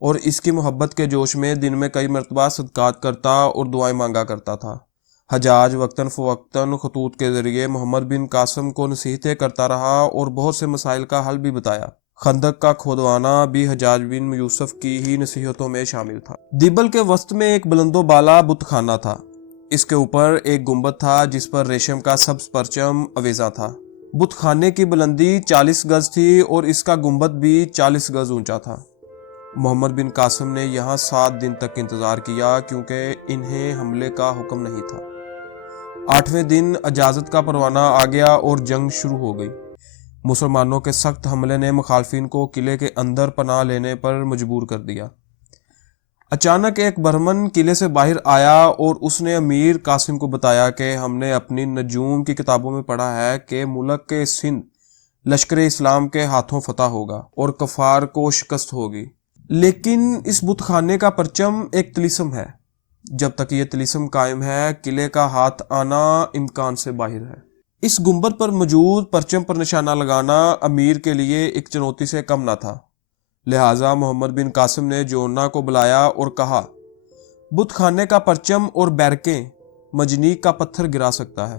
اور اس کی محبت کے جوش میں دن میں کئی مرتبہ صدقات کرتا اور دعائیں مانگا کرتا تھا۔ حجاج وقتاً فوقتاً خطوط کے ذریعے محمد بن قاسم کو نصیحتیں کرتا رہا اور بہت سے مسائل کا حل بھی بتایا۔ خندق کا کھودوانا بھی حجاج بن یوسف کی ہی نصیحتوں میں شامل تھا۔ دیبل کے وسط میں ایک بلند و بالا بت خانہ تھا۔ اس کے اوپر ایک گنبد تھا جس پر ریشم کا سبز پرچم آویزاں تھا۔ بت خانے کی بلندی 40 گز تھی اور اس کا گنبد بھی 40 گز اونچا تھا۔ محمد بن قاسم نے یہاں 7 دن تک انتظار کیا کیونکہ انہیں حملے کا حکم نہیں تھا۔ 8ویں دن اجازت کا پروانہ آ گیا اور جنگ شروع ہو گئی۔ مسلمانوں کے سخت حملے نے مخالفین کو قلعے کے اندر پناہ لینے پر مجبور کر دیا۔ اچانک ایک برہمن قلعے سے باہر آیا اور اس نے امیر قاسم کو بتایا کہ ہم نے اپنی نجوم کی کتابوں میں پڑھا ہے کہ ملک کے سندھ لشکر اسلام کے ہاتھوں فتح ہوگا اور کفار کو شکست ہوگی، لیکن اس بت خانے کا پرچم ایک طلسم ہے۔ جب تک یہ طلسم قائم ہے قلعے کا ہاتھ آنا امکان سے باہر ہے۔ اس گنبد پر موجود پرچم پر نشانہ لگانا امیر کے لیے ایک چنوتی سے کم نہ تھا، لہٰذا محمد بن قاسم نے جونا کو بلایا اور کہا، بت خانے کا پرچم اور بیرکیں مجنیق کا پتھر گرا سکتا ہے،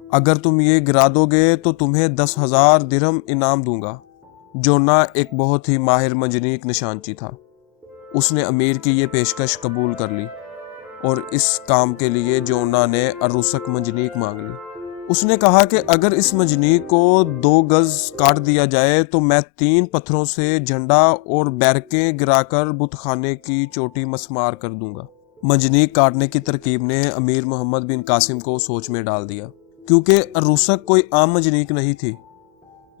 اگر تم یہ گرا دو گے تو تمہیں 10,000 درہم انعام دوں گا۔ جونا ایک بہت ہی ماہر منجنیق نشانچی تھا۔ اس نے امیر کی یہ پیشکش قبول کر لی اور اس کام کے لیے جونا نے عروسک منجنیق مانگ لی۔ اس نے کہا کہ اگر اس منجنیق کو 2 گز کاٹ دیا جائے تو میں 3 پتھروں سے جھنڈا اور بیرکیں گرا کر بت خانے کی چوٹی مسمار کر دوں گا۔ منجنیق کاٹنے کی ترکیب نے امیر محمد بن قاسم کو سوچ میں ڈال دیا، کیونکہ عروسک کوئی عام منجنیق نہیں تھی،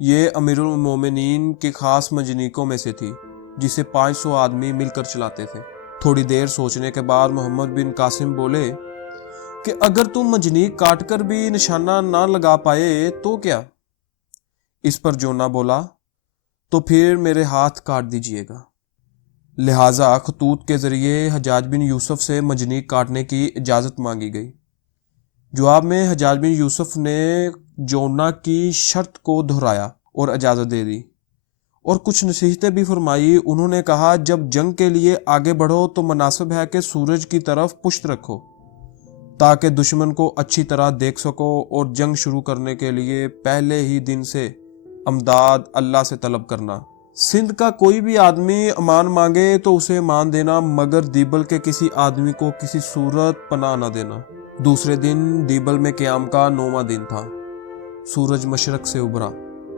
یہ امیر المومنین کی خاص منجنیقوں میں سے تھی جسے 500 آدمی مل کر چلاتے تھے۔ تھوڑی دیر سوچنے کے بعد محمد بن قاسم بولے کہ اگر تم منجنیق کاٹ کر بھی نشانہ نہ لگا پائے تو کیا؟ اس پر جونا بولا، تو پھر میرے ہاتھ کاٹ دیجئے گا۔ لہٰذا خطوط کے ذریعے حجاج بن یوسف سے منجنیق کاٹنے کی اجازت مانگی گئی۔ جواب میں حجاج بن یوسف نے جونا کی شرط کو دہرایا اور اجازت دے دی اور کچھ نصیحتیں بھی فرمائی۔ انہوں نے کہا، جب جنگ کے لیے آگے بڑھو تو مناسب ہے کہ سورج کی طرف پشت رکھو تاکہ دشمن کو اچھی طرح دیکھ سکو، اور جنگ شروع کرنے کے لیے پہلے ہی دن سے امداد اللہ سے طلب کرنا۔ سندھ کا کوئی بھی آدمی امان مانگے تو اسے امان دینا، مگر دیبل کے کسی آدمی کو کسی صورت پناہ نہ دینا۔ دوسرے دن دیبل میں قیام کا 9واں دن تھا۔ سورج مشرق سے ابھرا۔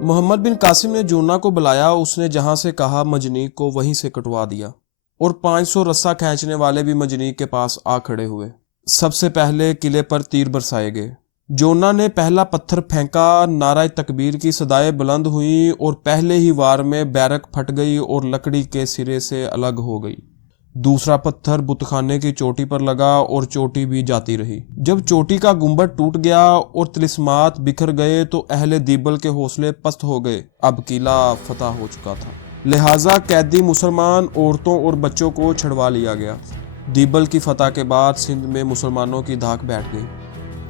محمد بن قاسم نے جونا کو بلایا، اس نے جہاں سے کہا منجنیق کو وہیں سے کٹوا دیا، اور 500 رسا کھینچنے والے بھی منجنیق کے پاس آ کھڑے ہوئے۔ سب سے پہلے قلعے پر تیر برسائے گئے۔ جونا نے پہلا پتھر پھینکا، نعرہ تکبیر کی صدائیں بلند ہوئیں اور پہلے ہی وار میں بیرک پھٹ گئی اور لکڑی کے سرے سے الگ ہو گئی۔ دوسرا پتھر بت خانے کی چوٹی پر لگا اور چوٹی بھی جاتی رہی۔ جب چوٹی کا گنبد ٹوٹ گیا اور طلسمات بکھر گئے تو اہل دیبل کے حوصلے پست ہو گئے۔ اب قلعہ فتح ہو چکا تھا، لہٰذا قیدی مسلمان عورتوں اور بچوں کو چھڑوا لیا گیا۔ دیبل کی فتح کے بعد سندھ میں مسلمانوں کی دھاک بیٹھ گئی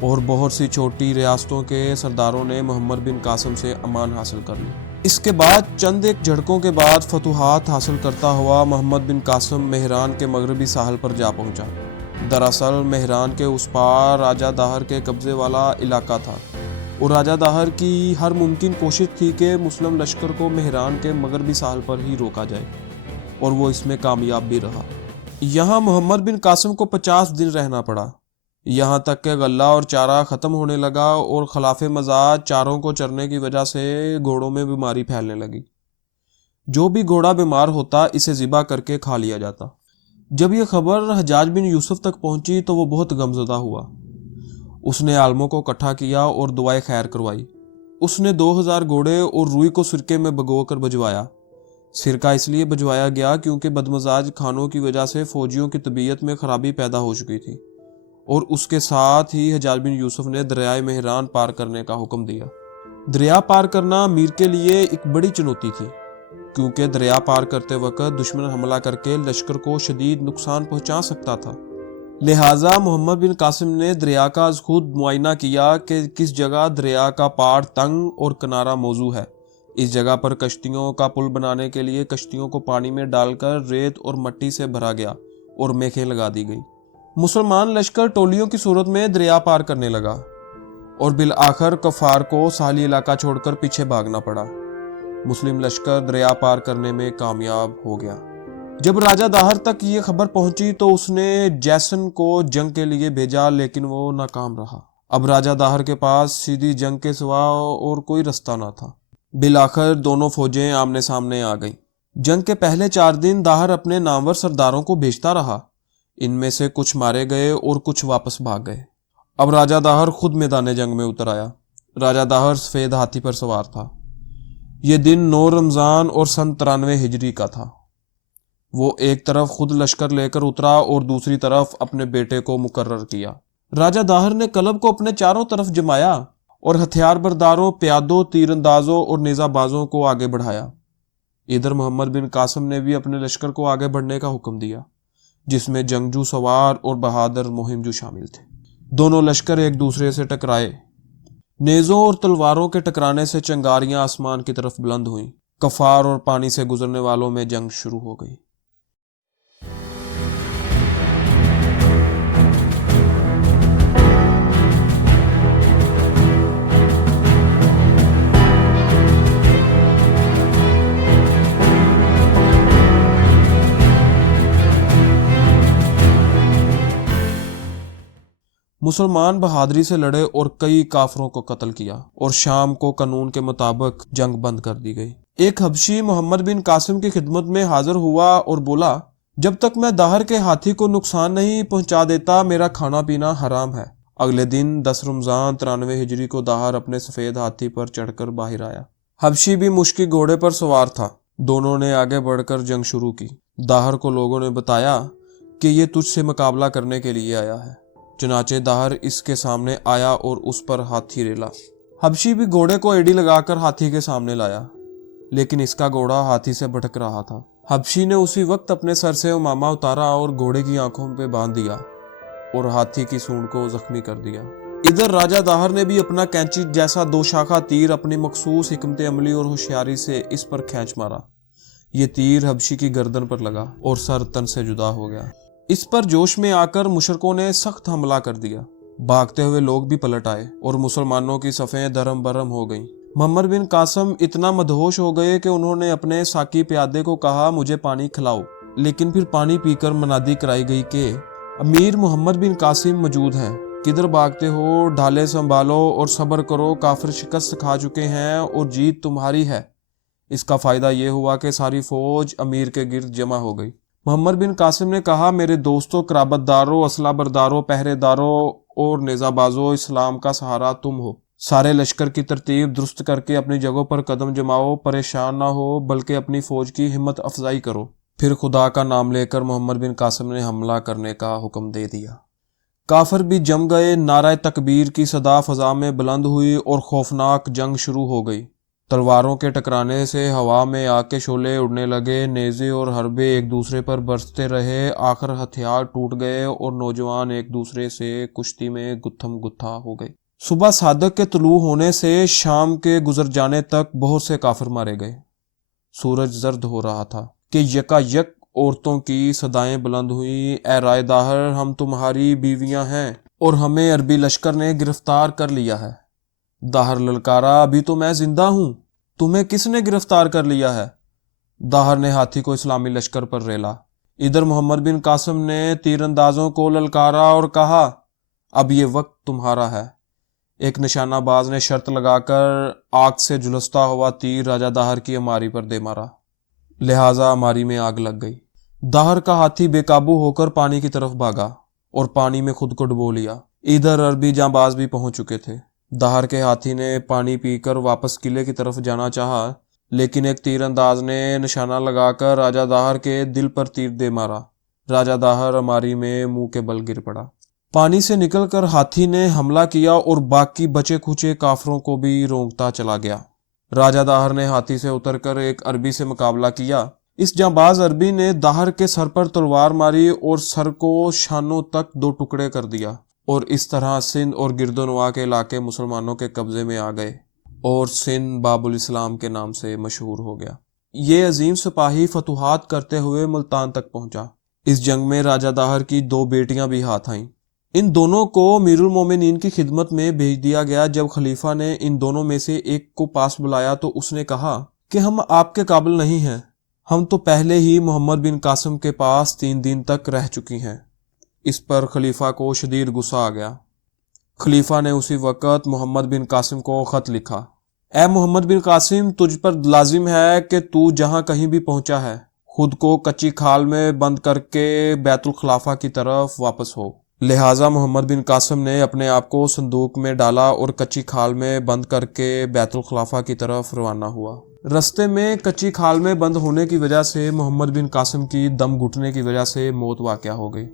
اور بہت سی چھوٹی ریاستوں کے سرداروں نے محمد بن قاسم سے امان حاصل کر لی۔ اس کے بعد چند ایک جھڑکوں کے بعد فتوحات حاصل کرتا ہوا محمد بن قاسم مہران کے مغربی ساحل پر جا پہنچا۔ دراصل مہران کے اس پار راجہ داہر کے قبضے والا علاقہ تھا، اور راجہ داہر کی ہر ممکن کوشش تھی کہ مسلم لشکر کو مہران کے مغربی ساحل پر ہی روکا جائے، اور وہ اس میں کامیاب بھی رہا۔ یہاں محمد بن قاسم کو 50 دن رہنا پڑا، یہاں تک کہ غلہ اور چارہ ختم ہونے لگا اور خلاف مزاج چاروں کو چرنے کی وجہ سے گھوڑوں میں بیماری پھیلنے لگی۔ جو بھی گھوڑا بیمار ہوتا اسے ذبح کر کے کھا لیا جاتا۔ جب یہ خبر حجاج بن یوسف تک پہنچی تو وہ بہت غمزدہ ہوا۔ اس نے عالموں کو اکٹھا کیا اور دعائے خیر کروائی۔ اس نے 2000 گھوڑے اور روئی کو سرکے میں بھگو کر بھجوایا۔ سرکہ اس لیے بھجوایا گیا کیونکہ بدمزاج کھانوں کی وجہ سے فوجیوں کی طبیعت میں خرابی پیدا ہو چکی تھی، اور اس کے ساتھ ہی حجاج بن یوسف نے دریائے مہران پار کرنے کا حکم دیا۔ دریا پار کرنا امیر کے لیے ایک بڑی چنوتی تھی، کیونکہ دریا پار کرتے وقت دشمن حملہ کر کے لشکر کو شدید نقصان پہنچا سکتا تھا۔ لہٰذا محمد بن قاسم نے دریا کا از خود معائنہ کیا کہ کس جگہ دریا کا پار تنگ اور کنارہ موزوں ہے، اس جگہ پر کشتیوں کا پل بنانے کے لیے کشتیوں کو پانی میں ڈال کر ریت اور مٹی سے بھرا گیا اور میخیں لگا دی گئی۔ مسلمان لشکر ٹولیوں کی صورت میں دریا پار کرنے لگا اور بالآخر کفار کو ساحلی علاقہ چھوڑ کر پیچھے بھاگنا پڑا۔ مسلم لشکر دریا پار کرنے میں کامیاب ہو گیا۔ جب راجہ داہر تک یہ خبر پہنچی تو اس نے جیسن کو جنگ کے لیے بھیجا، لیکن وہ ناکام رہا۔ اب راجہ داہر کے پاس سیدھی جنگ کے سوا اور کوئی رستہ نہ تھا۔ بالآخر دونوں فوجیں آمنے سامنے آ گئیں۔ جنگ کے پہلے 4 دن داہر اپنے نامور سرداروں کو بھیجتا رہا۔ ان میں سے کچھ مارے گئے اور کچھ واپس بھاگ گئے۔ اب راجہ داہر خود میدان جنگ میں اتر آیا۔ راجہ داہر سفید ہاتھی پر سوار تھا۔ یہ دن 9 رمضان اور سن 93 ہجری کا تھا۔ وہ ایک طرف خود لشکر لے کر اترا اور دوسری طرف اپنے بیٹے کو مقرر کیا۔ راجہ داہر نے کلب کو اپنے چاروں طرف جمایا اور ہتھیار برداروں، پیادوں، تیر اندازوں اور نیزہ بازوں کو آگے بڑھایا۔ ادھر محمد بن قاسم نے بھی اپنے لشکر کو آگے بڑھنے کا حکم دیا، جس میں جنگجو سوار اور بہادر مہم جو شامل تھے۔ دونوں لشکر ایک دوسرے سے ٹکرائے۔ نیزوں اور تلواروں کے ٹکرانے سے چنگاریاں آسمان کی طرف بلند ہوئیں۔ کفار اور پانی سے گزرنے والوں میں جنگ شروع ہو گئی۔ مسلمان بہادری سے لڑے اور کئی کافروں کو قتل کیا اور شام کو قانون کے مطابق جنگ بند کر دی گئی۔ ایک حبشی محمد بن قاسم کی خدمت میں حاضر ہوا اور بولا، جب تک میں داہر کے ہاتھی کو نقصان نہیں پہنچا دیتا میرا کھانا پینا حرام ہے۔ اگلے دن 10 رمضان 93 ہجری کو داہر اپنے سفید ہاتھی پر چڑھ کر باہر آیا۔ حبشی بھی مشکی گھوڑے پر سوار تھا۔ دونوں نے آگے بڑھ کر جنگ شروع کی۔ داہر کو لوگوں نے بتایا کہ یہ تجھ سے مقابلہ کرنے کے لیے آیا ہے۔ چنانچہ داہر اس کے سامنے آیا اور اس پر ہاتھی ریلا۔ حبشی بھی گھوڑے کو ایڑی لگا کر ہاتھی کے سامنے لایا، لیکن اس کا گھوڑا ہاتھی سے بھٹک رہا تھا۔ حبشی نے اسی وقت اپنے سر سے عمامہ اتارا اور گھوڑے کی آنکھوں پہ باندھ دیا اور ہاتھی کی سونڈ کو زخمی کر دیا۔ ادھر راجہ داہر نے بھی اپنا کینچی جیسا 2 شاخہ تیر اپنی مخصوص حکمت عملی اور ہوشیاری سے اس پر کھینچ مارا۔ یہ تیر حبشی کی گردن پر لگا اور سر تن سے جدا ہو گیا۔ اس پر جوش میں آ کر مشرکوں نے سخت حملہ کر دیا۔ بھاگتے ہوئے لوگ بھی پلٹ آئے اور مسلمانوں کی صفیں درہم برہم ہو گئیں۔ محمد بن قاسم اتنا مدہوش ہو گئے کہ انہوں نے اپنے ساقی پیادے کو کہا، مجھے پانی کھلاؤ، لیکن پھر پانی پی کر منادی کرائی گئی کہ امیر محمد بن قاسم موجود ہیں، کدھر بھاگتے ہو، ڈھالے سنبھالو اور صبر کرو، کافر شکست کھا چکے ہیں اور جیت تمہاری ہے۔ اس کا فائدہ یہ ہوا کہ ساری فوج امیر کے گرد جمع ہو گئی۔ محمد بن قاسم نے کہا، میرے دوستوں، قرابت داروں، اسلحہ برداروں، پہرے داروں اور نیزہ بازوں، اسلام کا سہارا تم ہو۔ سارے لشکر کی ترتیب درست کر کے اپنی جگہوں پر قدم جماؤ، پریشان نہ ہو بلکہ اپنی فوج کی ہمت افزائی کرو۔ پھر خدا کا نام لے کر محمد بن قاسم نے حملہ کرنے کا حکم دے دیا۔ کافر بھی جم گئے، نعرہ تکبیر کی صدا فضا میں بلند ہوئی اور خوفناک جنگ شروع ہو گئی۔ تلواروں کے ٹکرانے سے ہوا میں آگ کے شعلے اڑنے لگے، نیزے اور حربے ایک دوسرے پر برستے رہے، آخر ہتھیار ٹوٹ گئے اور نوجوان ایک دوسرے سے کشتی میں گتھم گتھا ہو گئے۔ صبح صادق کے طلوع ہونے سے شام کے گزر جانے تک بہت سے کافر مارے گئے۔ سورج زرد ہو رہا تھا کہ یکا یک عورتوں کی صدائیں بلند ہوئیں، اے رائے داہر، ہم تمہاری بیویاں ہیں اور ہمیں عربی لشکر نے گرفتار کر لیا ہے۔ داہر للکارا، ابھی تو میں زندہ ہوں، تمہیں کس نے گرفتار کر لیا ہے؟ داہر نے ہاتھی کو اسلامی لشکر پر ریلا۔ ادھر محمد بن قاسم نے تیر اندازوں کو للکارا اور کہا، اب یہ وقت تمہارا ہے۔ ایک نشانہ باز نے شرط لگا کر آگ سے جھلستا ہوا تیر راجہ داہر کی اماری پر دے مارا، لہٰذا اماری میں آگ لگ گئی۔ داہر کا ہاتھی بے قابو ہو کر پانی کی طرف بھاگا اور پانی میں خود کو ڈبو لیا۔ ادھر عربی جانباز بھی پہنچ چکے تھے۔ داہر کے ہاتھی نے پانی پی کر واپس قلعے کی طرف جانا چاہا، لیکن ایک تیر انداز نے نشانہ لگا کر راجہ داہر کے دل پر تیر دے مارا۔ راجہ داہر اماری میں منہ کے بل گر پڑا۔ پانی سے نکل کر ہاتھی نے حملہ کیا اور باقی بچے کھچے کافروں کو بھی رونگتا چلا گیا۔ راجہ داہر نے ہاتھی سے اتر کر ایک عربی سے مقابلہ کیا۔ اس جانباز عربی نے داہر کے سر پر تلوار ماری اور سر کو شانوں تک 2 ٹکڑے کر دیا، اور اس طرح سندھ اور گرد و نواح کے علاقے مسلمانوں کے قبضے میں آ گئے اور سندھ باب الاسلام کے نام سے مشہور ہو گیا۔ یہ عظیم سپاہی فتوحات کرتے ہوئے ملتان تک پہنچا۔ اس جنگ میں راجہ داہر کی 2 بیٹیاں بھی ہاتھ آئیں۔ ان دونوں کو امیر المومنین کی خدمت میں بھیج دیا گیا۔ جب خلیفہ نے ان دونوں میں سے ایک کو پاس بلایا تو اس نے کہا کہ ہم آپ کے قابل نہیں ہیں، ہم تو پہلے ہی محمد بن قاسم کے پاس 3 دن تک رہ چکی ہیں۔ اس پر خلیفہ کو شدید غصہ آ گیا۔ خلیفہ نے اسی وقت محمد بن قاسم کو خط لکھا: اے محمد بن قاسم، تجھ پر لازم ہے کہ تو جہاں کہیں بھی پہنچا ہے خود کو کچی کھال میں بند کر کے بیت الخلافہ کی طرف واپس ہو۔ لہٰذا محمد بن قاسم نے اپنے آپ کو صندوق میں ڈالا اور کچی کھال میں بند کر کے بیت الخلافہ کی طرف روانہ ہوا۔ رستے میں کچی کھال میں بند ہونے کی وجہ سے محمد بن قاسم کی دم گھٹنے کی وجہ سے موت واقع ہو گئی۔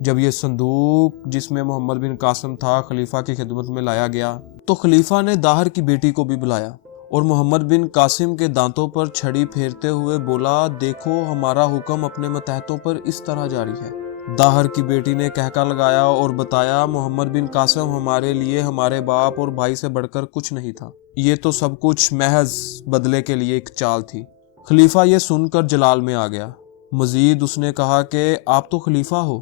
جب یہ صندوق جس میں محمد بن قاسم تھا خلیفہ کی خدمت میں لایا گیا تو خلیفہ نے داہر کی بیٹی کو بھی بلایا اور محمد بن قاسم کے دانتوں پر چھڑی پھیرتے ہوئے بولا: دیکھو، ہمارا حکم اپنے ماتحتوں پر اس طرح جاری ہے۔ داہر کی بیٹی نے کہکا لگایا اور بتایا: محمد بن قاسم ہمارے لیے ہمارے باپ اور بھائی سے بڑھ کر کچھ نہیں تھا، یہ تو سب کچھ محض بدلے کے لیے ایک چال تھی۔ خلیفہ یہ سن کر جلال میں آ گیا۔ مزید اس نے کہا کہ آپ تو خلیفہ ہو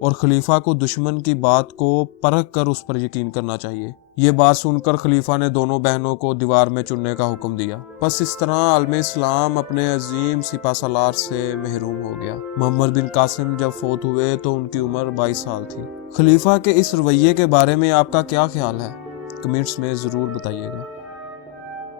اور خلیفہ کو دشمن کی بات کو پرکھ کر اس پر یقین کرنا چاہیے۔ یہ بات سن کر خلیفہ نے دونوں بہنوں کو دیوار میں چننے کا حکم دیا۔ بس اس طرح عالم اسلام اپنے عظیم سپہ سالار سے محروم ہو گیا۔ محمد بن قاسم جب فوت ہوئے تو ان کی عمر 22 سال تھی۔ خلیفہ کے اس رویے کے بارے میں آپ کا کیا خیال ہے؟ کمنٹس میں ضرور بتائیے گا۔